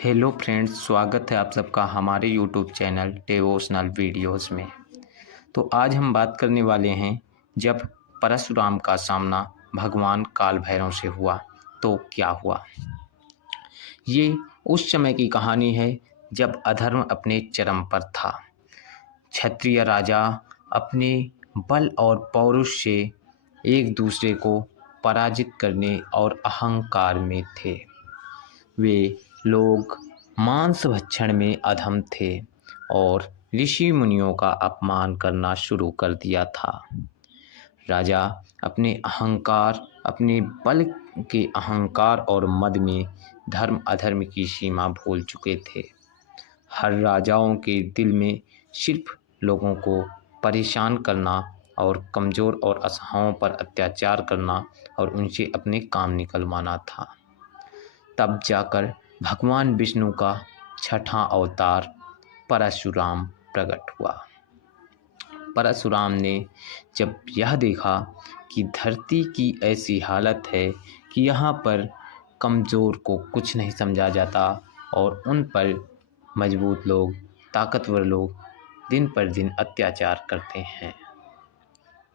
Hello friends, स्वागत है आप सबका हमारे यूट्यूब चैनल डिवोशनल वीडियोस में। तो आज हम बात करने वाले हैं जब परशुराम का सामना भगवान काल भैरव से हुआ तो क्या हुआ। ये उस समय की कहानी है जब अधर्म अपने चरम पर था। क्षत्रिय राजा अपने बल और पौरुष से एक दूसरे को पराजित करने और अहंकार में थे। वे लोग मांस भक्षण में अधम थे और ऋषि मुनियों का अपमान करना शुरू कर दिया था। राजा अपने बल के अहंकार और मद में धर्म अधर्म की सीमा भूल चुके थे। हर राजाओं के दिल में सिर्फ लोगों को परेशान करना और कमज़ोर और असहायों पर अत्याचार करना और उनसे अपने काम निकलवाना था। तब जाकर भगवान विष्णु का छठा अवतार परशुराम प्रकट हुआ। परशुराम ने जब यह देखा कि धरती की ऐसी हालत है कि यहाँ पर कमज़ोर को कुछ नहीं समझा जाता और उन पर मजबूत लोग, ताकतवर लोग दिन पर दिन अत्याचार करते हैं।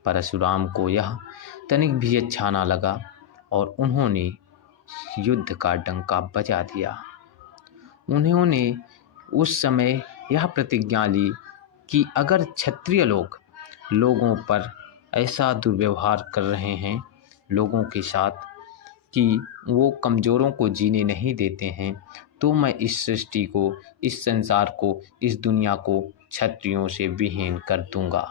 परशुराम को यह तनिक भी अच्छा ना लगा और उन्होंने युद्ध का डंका बजा दिया। उन्होंने उस समय यह प्रतिज्ञा ली कि अगर क्षत्रिय लोगों पर ऐसा दुर्व्यवहार कर रहे हैं लोगों के साथ कि वो कमज़ोरों को जीने नहीं देते हैं, तो मैं इस सृष्टि को, इस संसार को, इस दुनिया को क्षत्रियों से विहीन कर दूंगा।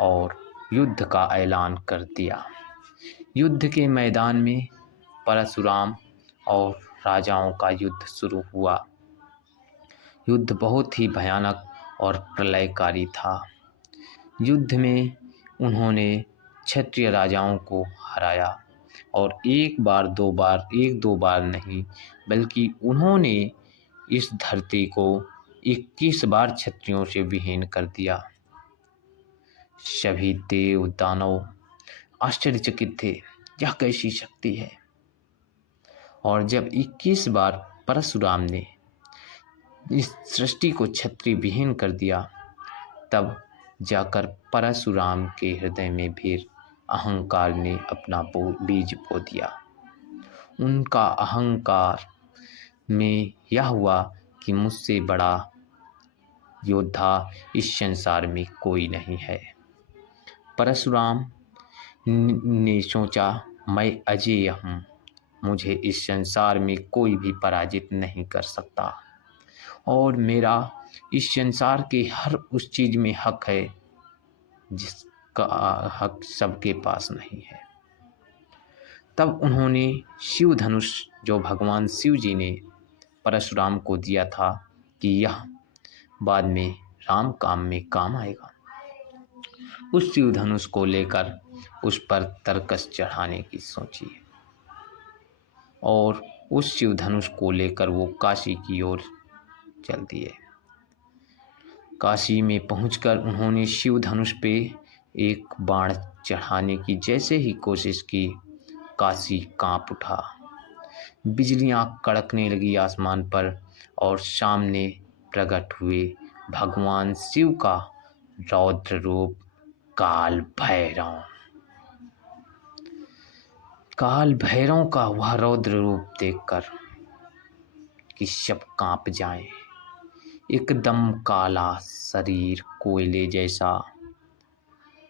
और युद्ध का ऐलान कर दिया। युद्ध के मैदान में परशुराम और राजाओं का युद्ध शुरू हुआ। युद्ध बहुत ही भयानक और प्रलयकारी था। युद्ध में उन्होंने क्षत्रिय राजाओं को हराया और एक दो बार नहीं, बल्कि उन्होंने इस धरती को 21 बार क्षत्रियों से विहीन कर दिया। सभी देव दानव आश्चर्यचकित थे, यह कैसी शक्ति है। और जब 21 बार परशुराम ने इस सृष्टि को क्षत्रिय विहीन कर दिया, तब जाकर परशुराम के हृदय में फिर अहंकार ने अपना बीज बो दिया। उनका अहंकार में यह हुआ कि मुझसे बड़ा योद्धा इस संसार में कोई नहीं है। परशुराम ने सोचा, मैं अजेय हूँ, मुझे इस संसार में कोई भी पराजित नहीं कर सकता और मेरा इस संसार के हर उस चीज़ में हक है जिसका हक सबके पास नहीं है। तब उन्होंने शिव धनुष, जो भगवान शिव जी ने परशुराम को दिया था कि यह बाद में राम काम में काम आएगा, उस शिव धनुष को लेकर उस पर तरकस चढ़ाने की सोची और उस शिव धनुष को लेकर वो काशी की ओर चल दिए। काशी में पहुंचकर उन्होंने शिव धनुष पे एक बाण चढ़ाने की जैसे ही कोशिश की, काशी कांप उठा। बिजलियां कड़कने लगी आसमान पर और सामने प्रकट हुए भगवान शिव का रौद्र रूप काल भैरव। काल भैरव का वह रौद्र रूप देखकर कि सब कांप जाएं। एकदम काला शरीर, कोयले जैसा,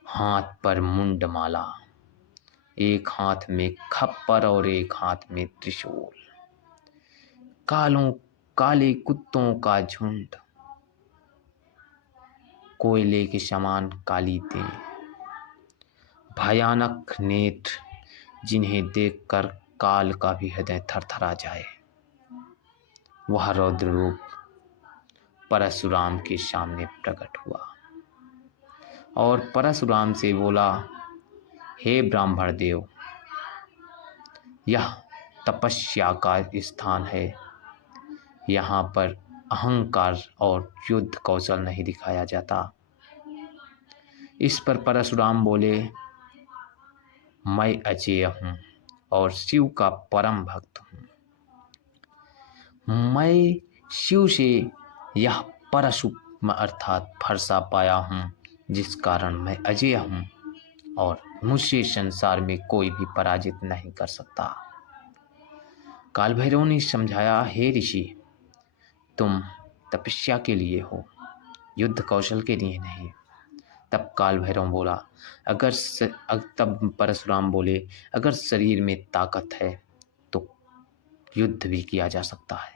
हाथ पर मुंडमाला, एक हाथ में खप्पर और एक हाथ में त्रिशूल, काले कुत्तों का झुंड, कोयले के समान काली देह, भयानक नेत्र जिन्हें देखकर काल का भी हृदय थरथरा जाए। वह रौद्र रूप परशुराम के सामने प्रकट हुआ और परशुराम से बोला, हे ब्राह्मण देव, यह तपस्या का स्थान है, यहाँ पर अहंकार और युद्ध कौशल नहीं दिखाया जाता। इस पर परशुराम बोले, मैं अजेय हूँ और शिव का परम भक्त हूँ। मैं शिव से यह परशु अर्थात फरसा पाया हूँ, जिस कारण मैं अजेय हूँ और मुझसे संसार में कोई भी पराजित नहीं कर सकता। काल भैरव ने समझाया, हे ऋषि, तुम तपस्या के लिए हो, युद्ध कौशल के लिए नहीं। तब काल भैरव बोला, तब परशुराम बोले, अगर शरीर में ताकत है तो युद्ध भी किया जा सकता है।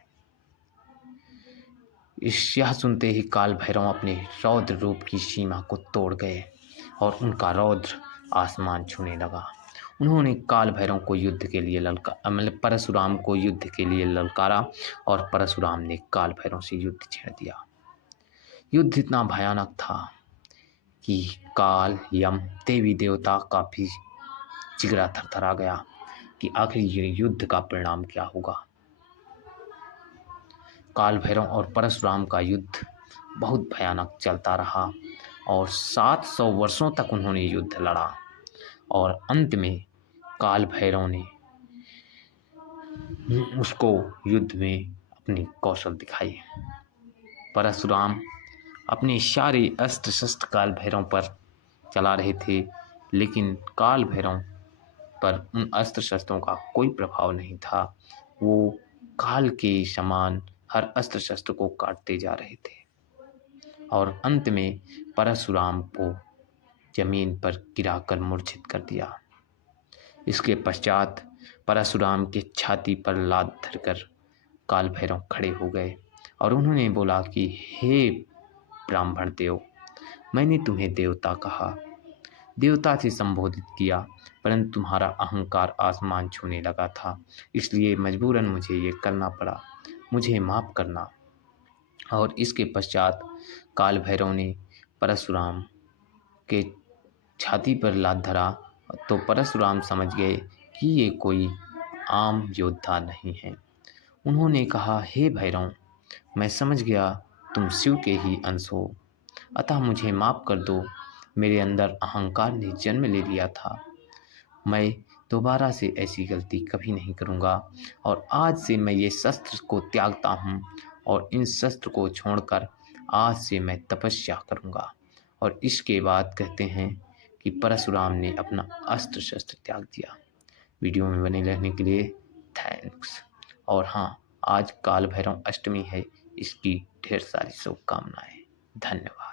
यह सुनते ही काल भैरव अपने रौद्र रूप की सीमा को तोड़ गए और उनका रौद्र आसमान छूने लगा। उन्होंने काल भैरव को युद्ध के लिए परशुराम को युद्ध के लिए ललकारा और परशुराम ने काल भैरव से युद्ध छेड़ दिया। युद्ध इतना भयानक था कि काल, यम, देवी देवता का भी जिगरा थरथरा गया कि आखिर ये युद्ध का परिणाम क्या होगा। काल भैरव और परशुराम का युद्ध बहुत भयानक चलता रहा और 700 वर्षों तक उन्होंने युद्ध लड़ा और अंत में काल भैरव ने उसको युद्ध में अपनी कौशल दिखाई। परशुराम अपने सारे अस्त्र शस्त्र काल भैरव पर चला रहे थे, लेकिन काल भैरव पर उन अस्त्र शस्त्रों का कोई प्रभाव नहीं था। वो काल के समान हर अस्त्र शस्त्र को काटते जा रहे थे और अंत में परशुराम को जमीन पर गिराकर मूर्छित कर दिया। इसके पश्चात परशुराम के छाती पर लात धरकर काल भैरव खड़े हो गए और उन्होंने बोला कि हे ब्राह्मण देव, मैंने तुम्हें देवता कहा, देवता से संबोधित किया, परंतु तुम्हारा अहंकार आसमान छूने लगा था, इसलिए मजबूरन मुझे ये करना पड़ा, मुझे माफ़ करना। और इसके पश्चात काल भैरव ने परशुराम के छाती पर लात धरा तो परशुराम समझ गए कि ये कोई आम योद्धा नहीं है। उन्होंने कहा, हे भैरव, मैं समझ गया तुम शिव के ही अंश हो, अतः मुझे माफ़ कर दो। मेरे अंदर अहंकार ने जन्म ले लिया था। मैं दोबारा से ऐसी गलती कभी नहीं करूँगा और आज से मैं ये शस्त्र को त्यागता हूँ और इन शस्त्र को छोड़कर आज से मैं तपस्या करूँगा। और इसके बाद कहते हैं कि परशुराम ने अपना अस्त्र शस्त्र त्याग दिया। वीडियो में बने रहने के लिए थैंक्स। और हाँ, आज काल भैरव अष्टमी है, इसकी ढेर सारी शुभकामनाएं। धन्यवाद।